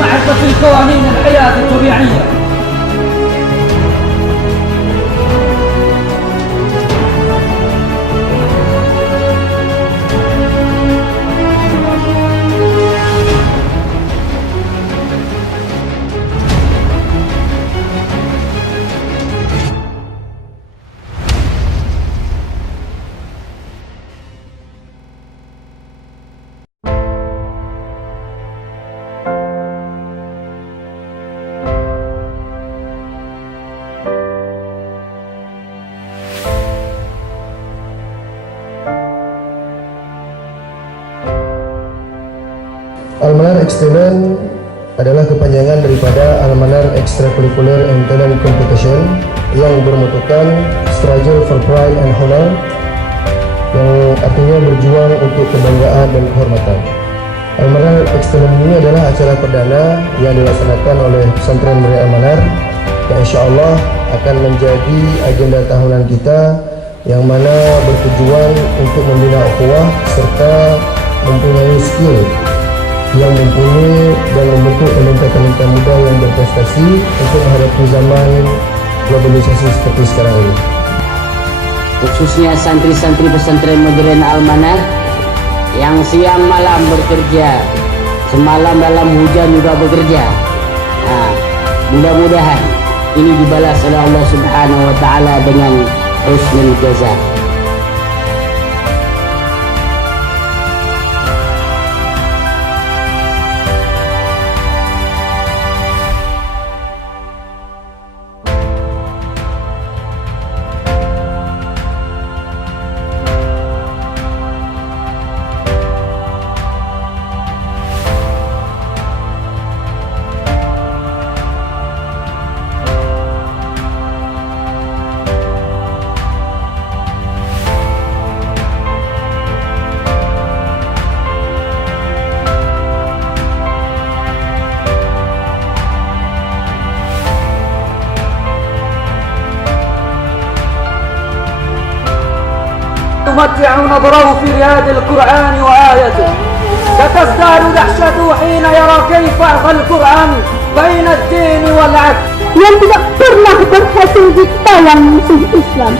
معرفة القوانين الحياة الطبيعية. Almanar Excellent adalah kepanjangan daripada Almanar Extracurricular and Talent Competition yang bermutukan Struggle for Pride and Honor, yang artinya berjuang untuk kebanggaan dan kehormatan. Almanar Excellent ini adalah acara perdana yang dilaksanakan oleh Pesantren Muria Almanar yang insya Allah akan menjadi agenda tahunan kita, yang mana bertujuan untuk membina ukhuwah serta mempunyai skill yang mumpuni dan membentuk talenta-talenta muda yang berprestasi untuk menghadapi zaman globalisasi seperti sekarang ini. Khususnya santri-santri pesantren modern Almanar yang siang malam bekerja, semalam dalam hujan juga bekerja. Nah, mudah-mudahan ini dibalas oleh Allah Subhanahu wa taala dengan husnul jazaa. تمتع نظره في رياض القرآن وآيته، ستزداد دهشته حين يرى كيف أخى القرآن بين الدين والعدل. Yang tidak pernah berhasil ditayang musuh Islam